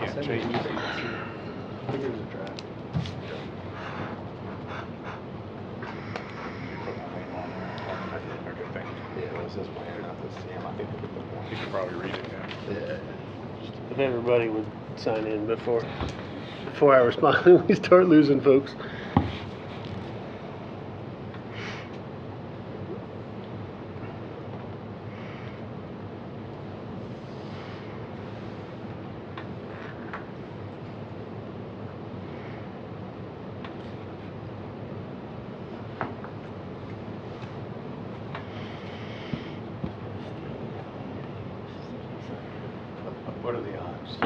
can't change it. You could probably read it, yeah. If everybody would sign in before I respond, we start losing folks. What are the odds?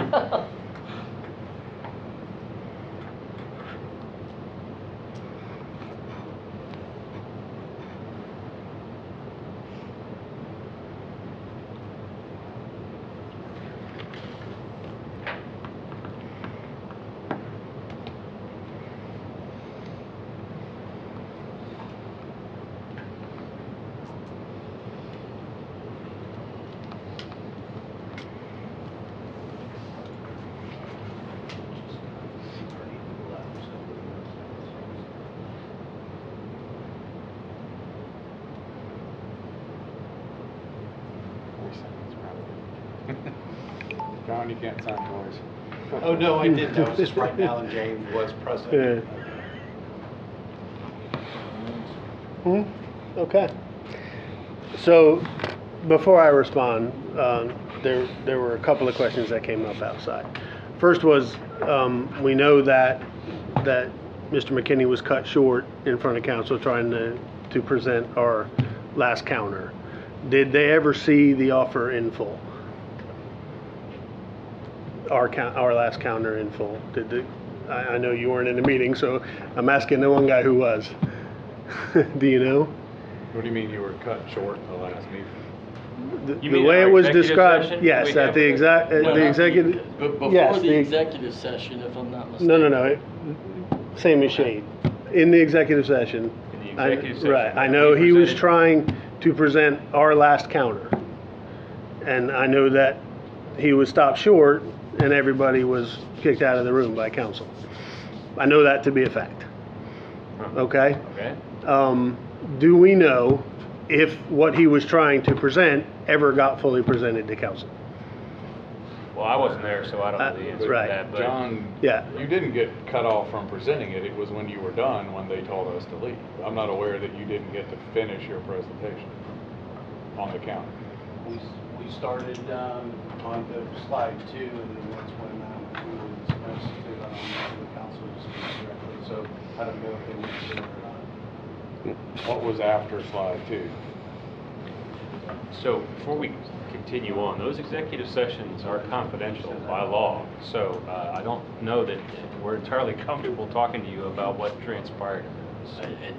John, you can't sign yours. Oh, no, I didn't. I was just writing Alan James was president. Okay. So, before I respond, there were a couple of questions that came up outside. First was, we know that Mr. McKinney was cut short in front of council trying to present our last counter. Did they ever see the offer in full? Our last counter in full. I know you weren't in the meeting, so I'm asking the one guy who was. Do you know? What do you mean you were cut short in the last meeting? The way it was described, yes, at the executive. But before yes, the executive session, if I'm not mistaken. No. Same as Shade. In the executive session. In the executive session. Right. I know he was trying to present our last counter. And I know that he was stopped short and everybody was kicked out of the room by council. I know that to be a fact. Okay? Okay. Do we know if what he was trying to present ever got fully presented to council? Well, I wasn't there, so I don't know the answer to right. that. But John, yeah. You didn't get cut off from presenting it. It was when you were done when they told us to leave. I'm not aware that you didn't get to finish your presentation on the counter. We started on the slide 2, and then that's when we were dismissed to the council to speak directly. So I don't know if they went through it or not. What was after slide 2? So before we continue on, those executive sessions are confidential by law. So I don't know that we're entirely comfortable talking to you about what transpired.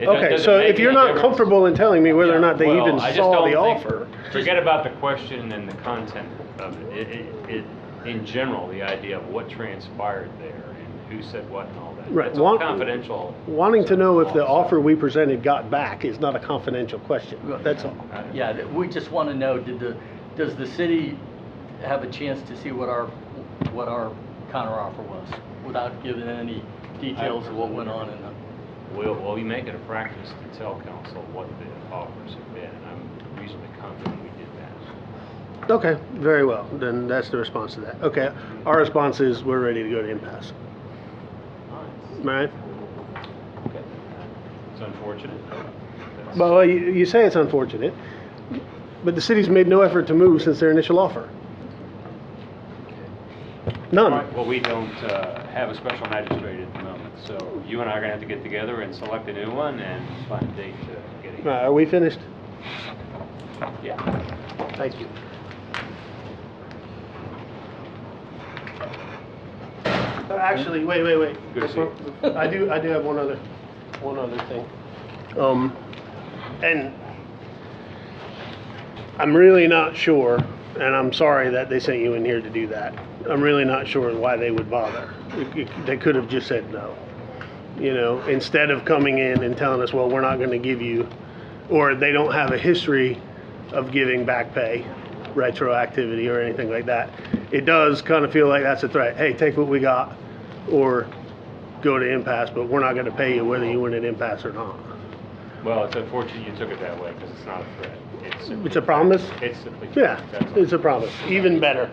Okay, so if you're not comfortable in telling me whether or not they even saw the offer. Forget about the question and the content of it. In general, the idea of what transpired there and who said what and all that. Right. It's all confidential. Wanting to know if the offer we presented got back is not a confidential question. That's all. Yeah, we just want to know, does the city have a chance to see what our counteroffer was without giving any details of what went on in the... Well, we make it a practice to tell council what the offers have been, and I'm reasonably confident we did that. Okay, very well. Then that's the response to that. Okay, our response is we're ready to go to impasse. Right? Okay. It's unfortunate. Well, you say it's unfortunate, but the city's made no effort to move since their initial offer. None. Right, well, we don't have a special magistrate at the moment, so you and I are going to have to get together and select a new one and find a date to get it. Are we finished? Yeah. Thank you. Actually, wait. Good to see you. I do have one other thing. And I'm really not sure, and I'm sorry that they sent you in here to do that. I'm really not sure why they would bother. They could have just said no. You know, instead of coming in and telling us, well, we're not going to give you, or they don't have a history of giving back pay, retroactivity or anything like that. It does kind of feel like that's a threat. Hey, take what we got or go to impasse, but we're not going to pay you whether you win at impasse or not. Well, it's unfortunate you took it that way, because it's not a threat. It's a promise? It's simply. Yeah, That's all. it's a promise. Even better.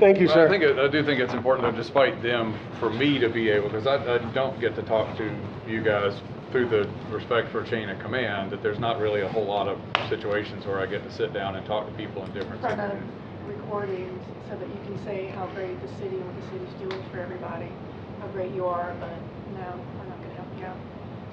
Thank you, Well, sir. I do think it's important, though, despite them, for me to be able, because I don't get to talk to you guys through the respect for chain of command, that there's not really a whole lot of situations where I get to sit down and talk to people in different Front of situations. recordings so that you can say how great the city and what the city's doing for everybody, how great you are, but no, we're not gonna help you out.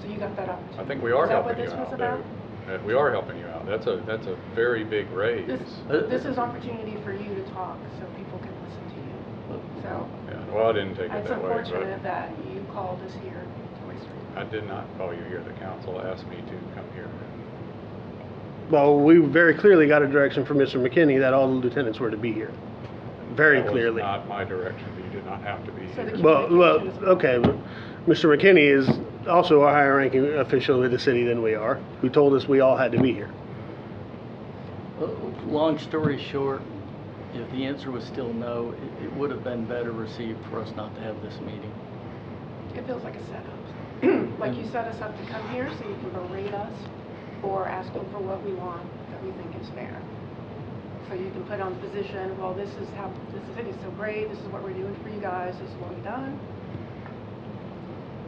So you got that opportunity. I think we are Is that helping what you this was out, about? though. We are helping you out. That's a very big raise. This is opportunity for you to talk so people can listen to you. So Yeah, well, I didn't take it it's that way, unfortunate that you called us here to waste but I did not call you here. The council asked me to come here. Well, we very clearly got a direction from Mr. McKinney that all the lieutenants were to be here. Very That was clearly. not my direction. You did not have to be So here. the Well, communication is- okay, but Mr. McKinney is also a higher ranking official with the city than we are, who told us we all had to be here. Long story short, if the answer was still no, it would have been better received for us not to have this meeting. It feels like a setup. Like you set us up to come here so you can berate us for asking for what we want that we think is fair. So you can put on the position, well, this is how, this city's so great, this is what we're doing for you guys, this is what we've done.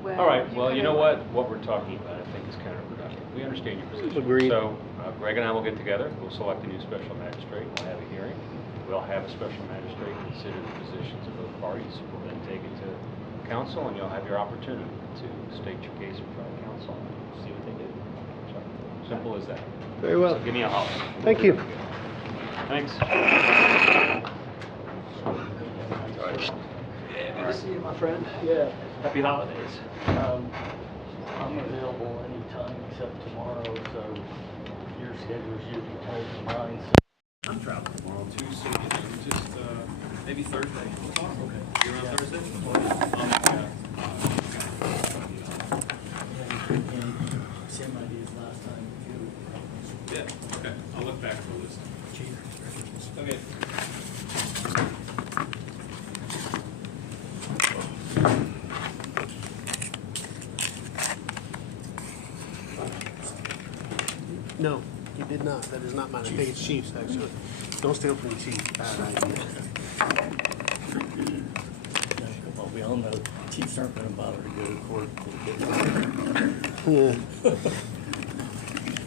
When All right, well, you know could've- what we're talking about, I think, is counterproductive. We understand your position. Agreed. So Greg and I will get together, we'll select a new special magistrate, we'll have a hearing. We'll have a special magistrate consider the positions of both parties. We'll then take it to council, and you'll have your opportunity to state your case in front of council and see what they do. So, simple as that. Very well. So give me a holler. Thank you. Thanks. Good to see you, my friend. Yeah. Happy holidays. I'm available anytime except tomorrow, so your schedule's usually tight than mine. I'm traveling tomorrow too, so just maybe Thursday. We'll talk. Okay. You around Thursday? Same ideas last time too. Yeah. Okay. I'll look back for a list. Okay. No, you did not. That is not mine. I think it's Chief's, actually. Don't steal from the Chief. Bad idea. Well, we all know chiefs aren't gonna bother to go to court. Yeah.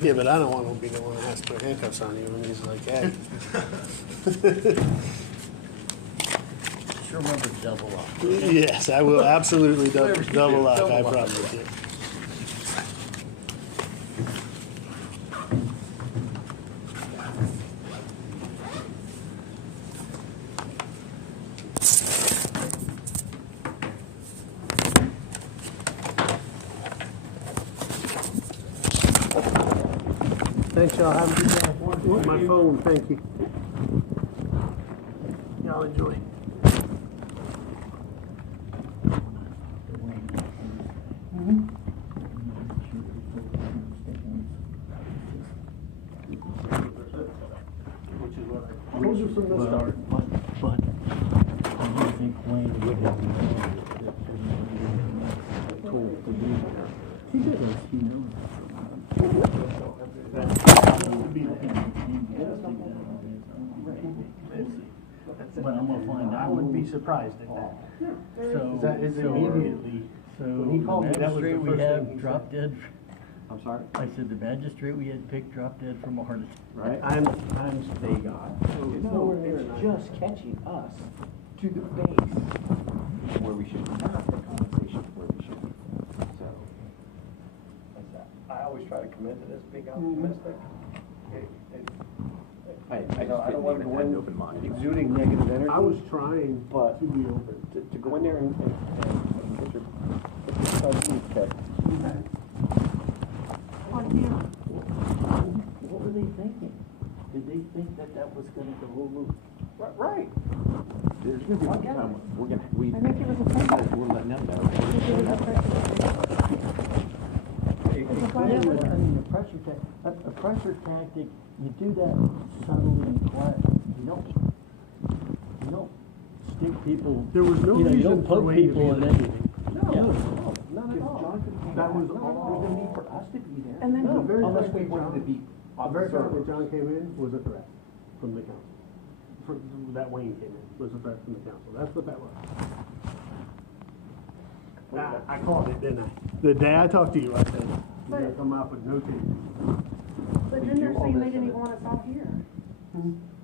Yeah, but I don't want to be the one that has to put handcuffs on you when he's like, hey. Sure remember double lock. Yes, I will absolutely Whatever you double do, lock, double I lock. promise you. Thanks, y'all. Have a good day. With my phone, thank you. Y'all enjoy. Which is what I told you from the start. But I don't think Wayne would have known told to do that. He does, he knows. But I'm gonna find out. I wouldn't be surprised at that. So, That is immediately, So when he called me, the that was the magistrate we first thing have he dropped said. dead. I'm sorry? I said the magistrate we had picked dropped dead from a heart attack. Right? I'm They got. No, it's just catching us to the base where we should be, not the conversation where we should be. So, that's that. I always try to commit to this, being optimistic. I I don't want to go in open mind. exuding negative energy. I was trying But to be open. to go in there and get your needs checked. What were they thinking? Did they think that that was gonna go? Right. There's gonna be one time, we're gonna, I think it was a pressure. we're letting them know. It was a pressure. I mean, a pressure tactic, you do that subtly and quiet. You You don't stick people, There was no you know, you reason don't for poke Wayne to people be in there. anything. No, Yeah. no, not at all. John could That was There's all. no need for us to be there. And then The very Unless fact we that wanted to John- be The very fact that observers. John came in was a threat from the council. That Wayne came in was a threat from the council. That's what that was. I called it, didn't I? The day I talked to you, I said, you're gonna come out with no changes. But then they're saying they didn't even want us out here.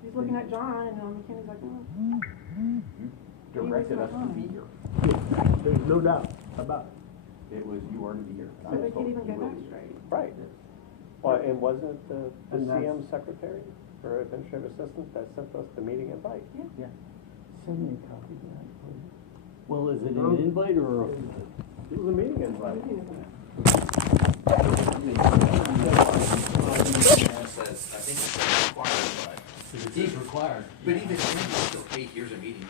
He's looking at John, and McKinney's like, oh. Directed us to be here. There's no doubt about it. It was, you are to be here. So they can't even get that straight. Right. Well, and wasn't it the And that's- CM secretary or administrative assistant that sent us the meeting invite? Yeah. Send me a copy of that, please. Well, is it an invite or? It was a meeting invite. Says, I think it's required, It is required. but even if it's still, hey, here's a meeting,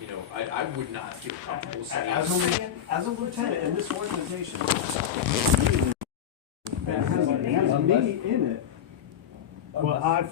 you know, I would not feel comfortable saying. As a lieutenant in this organization, That has me in it. Well, I